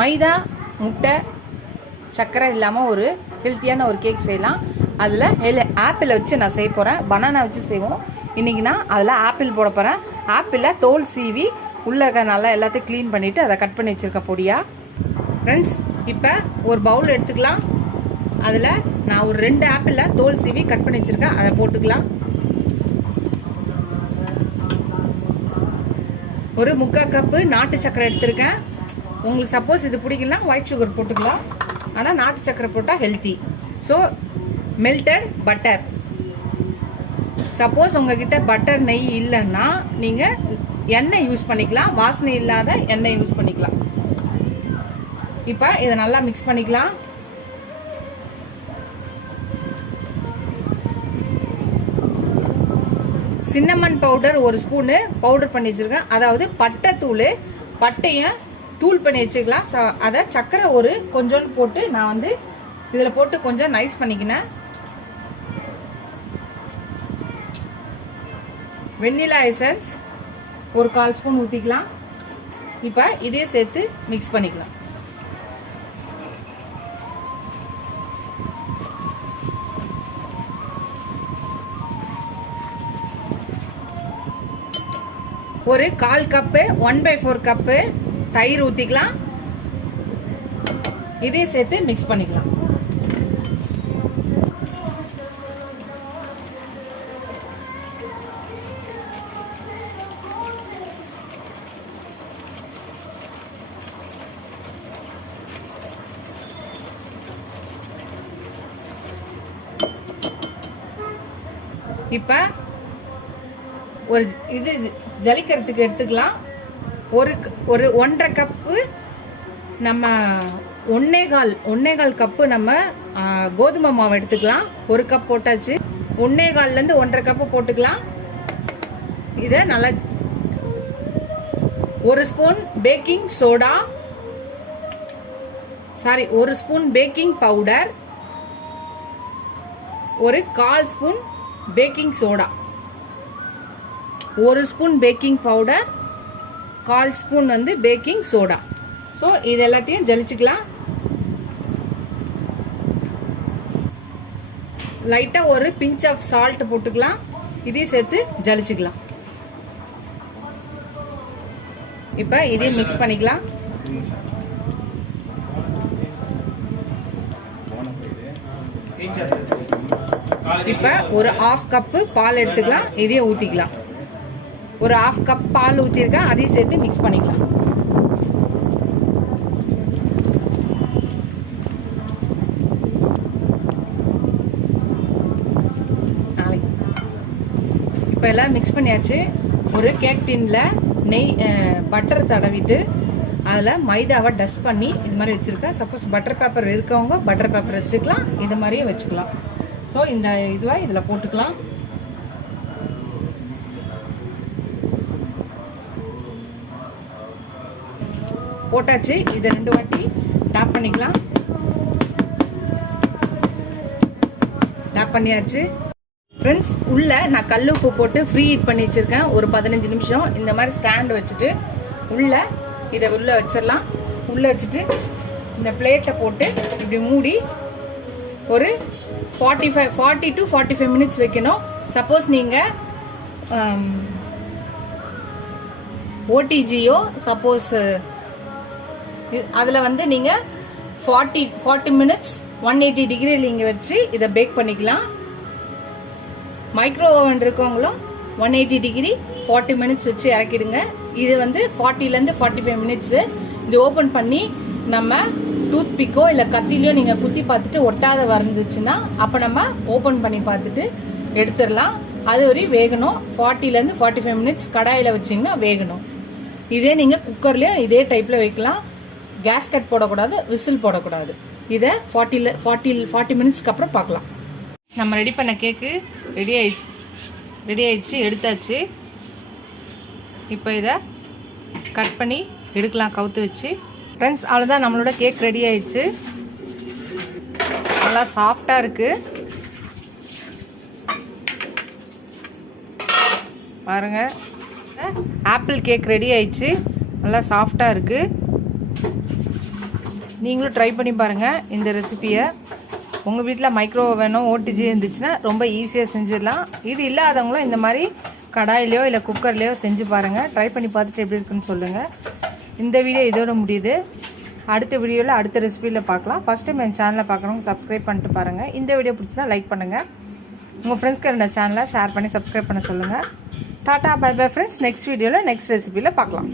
மைதா முட்டை சர்க்கரை இல்லாமல் ஒரு ஹெல்த்தியான ஒரு கேக் செய்யலாம். அதில் ஆப்பிளை வச்சு நான் செய்ய போகிறேன். பனானா வச்சு செய்வோம். இன்றைக்கி நான் அதில் ஆப்பிள் போட போகிறேன். ஆப்பிளில் தோல் சீவி உள்ளே இருக்க நல்லா எல்லாத்தையும் க்ளீன் பண்ணிவிட்டு அதை கட் பண்ணி வச்சுருக்கேன் பொடியாக. ஃப்ரெண்ட்ஸ், இப்போ ஒரு பவுல் எடுத்துக்கலாம். அதில் நான் ஒரு 2 ஆப்பிளில் தோல் சீவி கட் பண்ணி வச்சுருக்கேன். அதை போட்டுக்கலாம். ஒரு 3/4 கப்பு நாட்டு சர்க்கரை எடுத்திருக்கேன். உங்களுக்கு சப்போஸ் இது பிடிக்கலாம் ஒயிட் சுகர் போட்டுக்கலாம். ஆனால் நாட்டு சர்க்கரை போட்டால் healthy. So melted butter. Suppose உங்ககிட்ட பட்டர் நெய் இல்லைன்னா நீங்கள் எண்ணெய் யூஸ் பண்ணிக்கலாம். வாசனை இல்லாத எண்ணெய் யூஸ் பண்ணிக்கலாம். இப்போ இதை நல்லா மிக்ஸ் பண்ணிக்கலாம். சின்னமன் பவுடர் 1 ஸ்பூனு பவுடர் பண்ணி வச்சுருக்கேன். அதாவது பட்டை தூள், பட்டையை தூள் பண்ணி வச்சுக்கலாம். அதை சர்க்கரை கொஞ்சோண்டு போட்டு நான் வந்து இதில் போட்டு கொஞ்சம் நைஸ் பண்ணிக்கினேன். வெண்ணிலா எசன்ஸ் 1/4 ஸ்பூன் ஊற்றிக்கலாம். இப்போ இதே சேர்த்து மிக்ஸ் பண்ணிக்கலாம். ஒரு 1/4 கப்பு 1/4 கப்பு தயிர் ஊற்றிக்கலாம். இதே சேர்த்து மிக்ஸ் பண்ணிக்கலாம். இப்போ ஒரு இது ஜலிக்கிறதுக்கு எடுத்துக்கலாம். ஒரு 1.5 கப்பு நம்ம 1.25 கப்பு நம்ம கோதுமை மாவு எடுத்துக்கலாம். 1 கப் போட்டாச்சு. 1.25லேருந்து 1.5 கப்பு போட்டுக்கலாம். இதை நல்லா 1 spoon baking soda, 1 spoon baking powder, ஒரு 1/4 spoon baking soda, 1 spoon baking powder, 1/4 spoon வந்து பேக்கிங் சோடா. ஸோ இது எல்லாத்தையும் ஜலிச்சுக்கலாம். லைட்டாக ஒரு பிஞ்ச் ஆஃப் சால்ட் போட்டுக்கலாம். இதையும் சேர்த்து ஜலிச்சுக்கலாம். இப்போ இதையும் மிக்ஸ் பண்ணிக்கலாம். இப்போ ஒரு 1/2 கப்பு பால் எடுத்துக்கலாம். இதையும் ஊற்றிக்கலாம். ஒரு 1/2 கப் பால் ஊற்றிருக்கேன். அதையும் சேர்த்து மிக்ஸ் பண்ணிக்கலாம். இப்போ எல்லாம் மிக்ஸ் பண்ணியாச்சு. ஒரு கேக் டின்னில் நெய் பட்டர் தடவிட்டு அதில் மைதாவை டஸ்ட் பண்ணி இது மாதிரி வச்சுருக்கேன். சப்போஸ் பட்டர் பேப்பர் இருக்கவங்க பட்டர் பேப்பர் வச்சுக்கலாம். இது மாதிரியே வச்சுக்கலாம். ஸோ இந்த இதுவாக இதில் போட்டுக்கலாம். போட்டாச்சு. இதை 2 வாட்டி டேப் பண்ணிக்கலாம். டேப் பண்ணியாச்சு. ஃப்ரெண்ட்ஸ், உள்ள நான் கல் உப்பு போட்டு ஃப்ரீ ஹீட் பண்ணி வச்சுருக்கேன். ஒரு 15 நிமிஷம் இந்த மாதிரி ஸ்டாண்ட் வச்சுட்டு இதை உள்ளே வச்சிடலாம். உள்ளே வச்சுட்டு இந்த பிளேட்டை போட்டு இப்படி மூடி ஒரு 40 to 45 மினிட்ஸ் வைக்கணும். சப்போஸ் நீங்கள் ஓடிஜியோ சப்போஸ் அதில் வந்து நீங்கள் 40 மினிட்ஸ் 180 டிகிரியில் நீங்கள் வச்சு இதை பேக் பண்ணிக்கலாம். மைக்ரோ ஓவன் இருக்கவங்களும் 180 டிகிரி 40 மினிட்ஸ் வச்சு இறக்கிடுங்க. இது வந்து 40லேருந்து 45 மினிட்ஸு. இது ஓப்பன் பண்ணி நம்ம டூத் பிக்கோ இல்லை கத்திலையோ நீங்கள் குத்தி பார்த்துட்டு ஒட்டாத வந்துச்சுன்னா அப்போ நம்ம ஓப்பன் பண்ணி பார்த்துட்டு எடுத்துடலாம். அது வரையும் வேகணும். 40லேருந்து 45 மினிட்ஸ் கடாயில் வச்சிங்கன்னா வேகணும். இதே நீங்கள் குக்கர்லேயும் இதே டைப்பில் வைக்கலாம். கேஸ்கட் போடக்கூடாது, விசில் போடக்கூடாது. இதை 40 மினிட்ஸ்க்கு அப்புறம் பார்க்கலாம். நம்ம ரெடி பண்ண கேக்கு ரெடி ஆயிடுச்சு, எடுத்தாச்சு. இப்போ இதை கட் பண்ணி எடுக்கலாம் கவுத்து வச்சு. ஃப்ரெண்ட்ஸ், அவ்வளோதான், நம்மளோட கேக் ரெடி ஆயிடுச்சு. நல்லா சாஃப்டாக இருக்குது பாருங்கள். ஆப்பிள் கேக் ரெடி ஆயிடுச்சு. நல்லா சாஃப்டாக இருக்குது. நீங்களும் ட்ரை பண்ணி பாருங்கள் இந்த ரெசிபியை. உங்கள் வீட்டில் மைக்ரோ ஓவனோ ஓடிஜி இருந்துச்சுன்னா ரொம்ப ஈஸியாக செஞ்சிடலாம். இது இல்லாதவங்களும் இந்த மாதிரி கடாயிலையோ இல்லை குக்கர்லேயோ செஞ்சு பாருங்கள். ட்ரை பண்ணி பார்த்துட்டு எப்படி இருக்குன்னு சொல்லுங்கள். இந்த வீடியோ இதோட முடியுது. அடுத்த வீடியோவில் அடுத்த ரெசிபியில் பார்க்கலாம். ஃபஸ்ட் டைம் என் சேனலை பார்க்குறவங்க சப்ஸ்கிரைப் பண்ணிட்டு பாருங்கள். இந்த வீடியோ பிடிச்சதா லைக் பண்ணுங்கள். உங்கள் ஃப்ரெண்ட்ஸ்க்கு என்னோட சேனலை ஷேர் பண்ணி சப்ஸ்கிரைப் பண்ண சொல்லுங்கள். Tata bye bye friends. Next வீடியோவில் நெக்ஸ்ட் ரெசிபியில் பார்க்கலாம்.